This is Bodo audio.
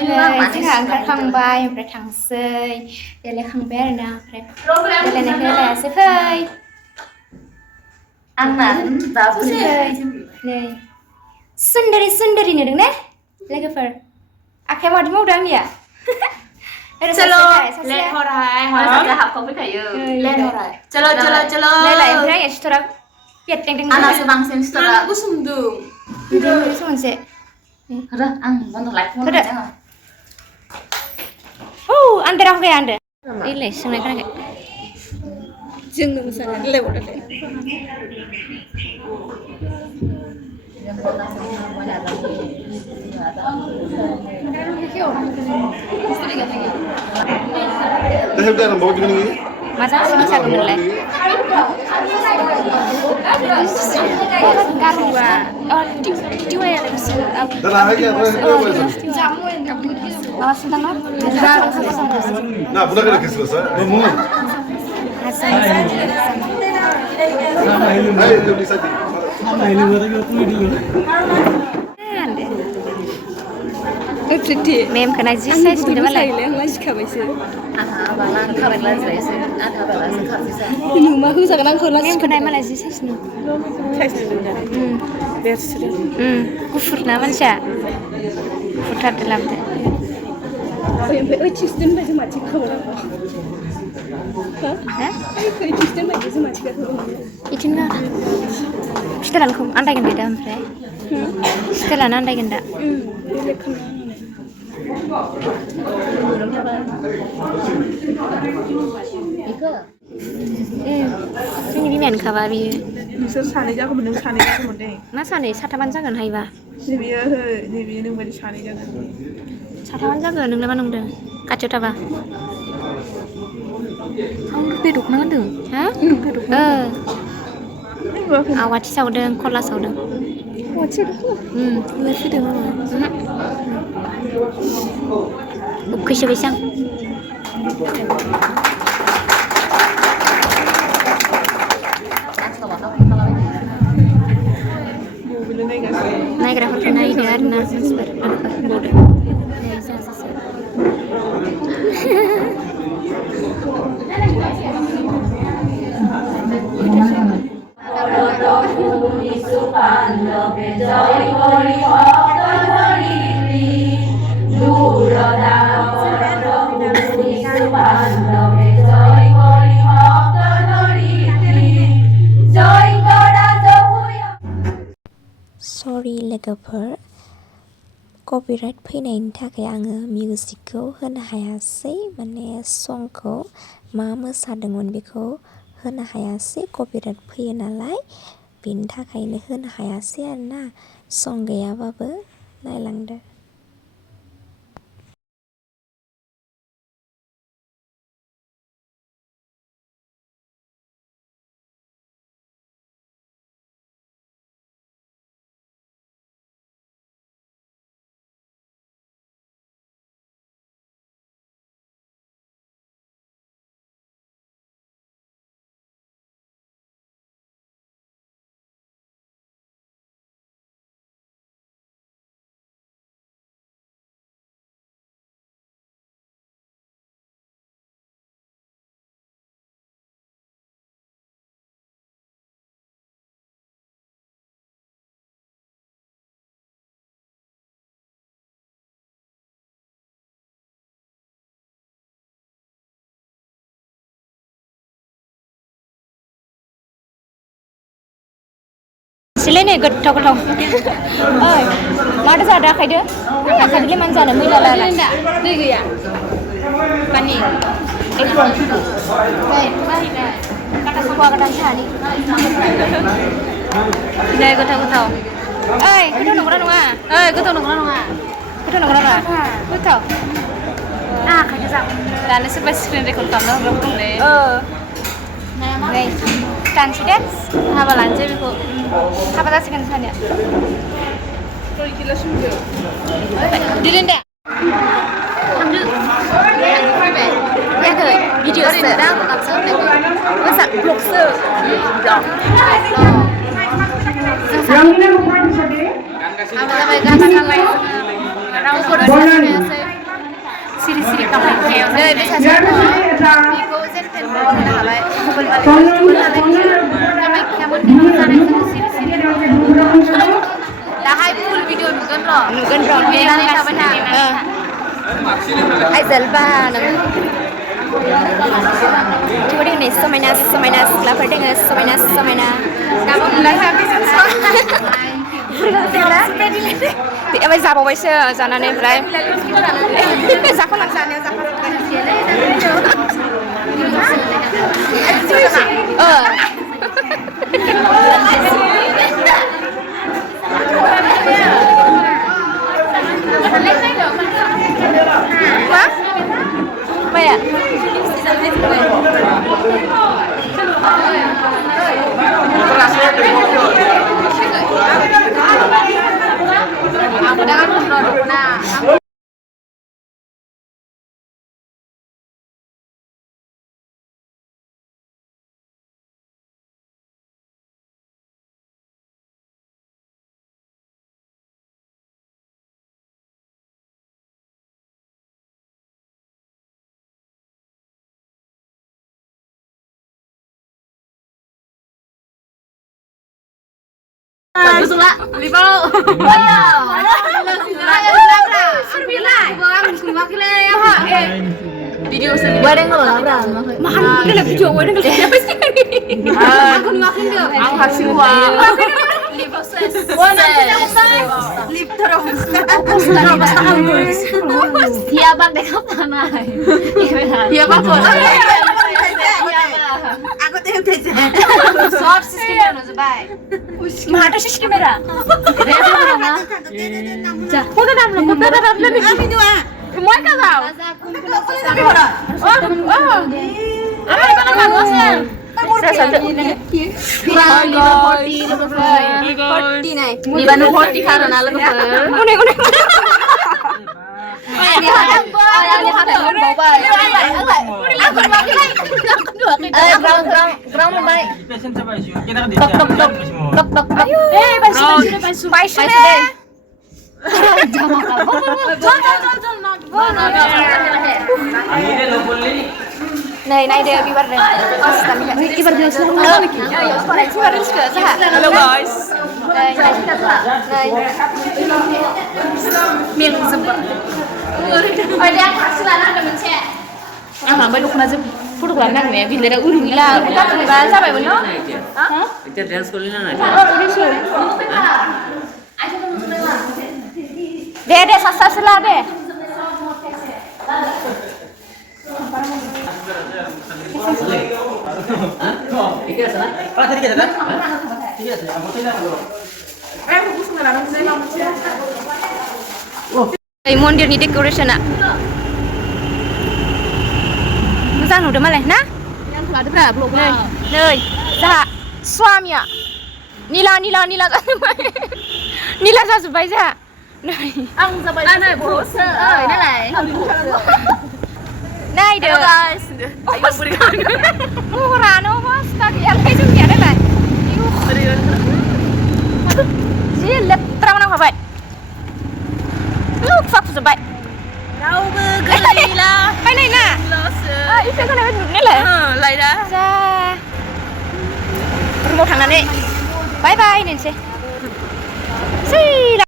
जोंहा ओंखारखांबाय ओमफ्राय थांसै देलायखांबाय आरोना ओमफ्राय देलायनायखौ लायासै फै आंना फै नै सुन्दरि सुन्दरि नुदों ने लोगोफोर आखाया मादि मावदों आंनिया चलो लेट हो रहा है हम हाबखौ फैखायो लेट हो रहा है चलो चलो चलो नायलाय ओमफ्राय आंनिया सिथरा पेटें टें आंनासो बांसिन सिथरा गुसुमदों बिदि मोनसे मोनसे र आं बन्द लाइट फन Anda dah anda. Ini senang kan? Jangan misalnya lewat deh. Dah dah bawa di mana? Masa sini saya kembali. Karua. Oh, dua ya lebih. Dah lah aja. Jamu yang kamu. Oh, sedang apa? Nah, bukan kena kisah sah. Hasan. Hai, lebih saja. Mem kena jisai sudah malah. aha balang kawin lah saya ada balang sekali saya Rumah aku sekarang kelas. Mem kena malah jisai sini. Kufur nama sih. Kufur dalam tu. Oh yang baik Kristen baca macam kau lah. Hah? Kristen baca macam kau. Itu enggak. Setelah aku anda kan beda ampre. Setelah anda kan dah. Dia kena. जोंनि बिमायानो खाबा बियो नोंसोर सानै जागौमोन नों सानै जागौमोन दे मा सानै साथामानो जागोन हायोबा नैबेयो नोंबायदि सानै जागोन साथामानो जागोन नोंलाय मा नंदों खाथियाव थाबा आं बे दख'ना होनदों हा आवाथि सावदों खला सावदों नोंलाय फैदों नामा उखैसो बैसां नायग्राफोरखौ नायदो आरोना मानसिफोर लोगोफोर Sorry लोगोफोर कपिराइट फैनायनि थाखाय आङो मिउजिकखौ होनो हायासै माने संखौ मा मोसादोंमोन बेखौ होनो हायासै कपिराइट फैयो नालाय बेनि थाखायनो होनो हायासै आरोना सं गैयाबाबो नायलांदो सिलायनो गोथाव गोथाव ओइ माथो जादो आखायदो आखायदोलाय मानो जानो मैला लाला दै गैया पानि kata semua kata sehari Gak gotaw-gotaw gotaw nongkrong nongah gotaw nongkrong nongah gotaw nongkrong nongah gotaw kayaknya sak dan sebagai screen record kamu nongkrong deh guys dance dance haba lanjut beku haba tasikan sana dilin deh ya ke video sedang masak vlog se vlog apa-apa kan lain बे सासे बेखौ जेन तेन होनो हाबाय दाहाय फुल भिडिअ नुगोन र' नेनानै थाबाय था आइजोलबा नों बेबायदि होनै समायना समायना सिख्लाफोर दङ समायना समायना गाबोनलाय ओमफ्राय जाबावबायसो जानानै ओमफ्राय जाख'लां जानाया मा? माया? Aku dengan produk nah. Betul Libau. Video sendiri. Bareng lo lah, makan dulu video, bareng lo siapa sih? Aku makan dulu. Aku hasil uang. Lip ses. Lip terus. Dia bang dek apa nih? Dia bang kok? Aku tuh bisa. Soft sih kamera zubai. Mahata sih kamera. Jah. Foto dalam Kami dua. Semua kan tahu. Oh. Apa kalau bagusnya? Di Bandung Horti karena lebih Này dia bibar deh. Bibar deh selalu. Hello guys. Mil sempat. Oh dia kasih lana ada mencet. Ah baru kena je foto kelana nih. Bila dah urung gila. Kita keluar sampai mana? Hah? Kita dance kolina na. Deh sasa sila deh. Mondirनि decoration-a मोजां नुदों मालाय ना लादोब्रा ब्लगआ नै जाहा स्वामिया नीला जाजोब्बाय जाहा नै आं जाबाय नै बर'सो ओइ नालाय नायदो गाइस आयौ बोरै महरानो मस्ता गैयालै जोंनिया नालाय जि लेथ्रा नांखाबाय fuck sebab. Raube gelila. Mana ina? Itu kan ada ni lah. Lai dah. Ja. Rumah tangan ni. Bye bye ni sih. See.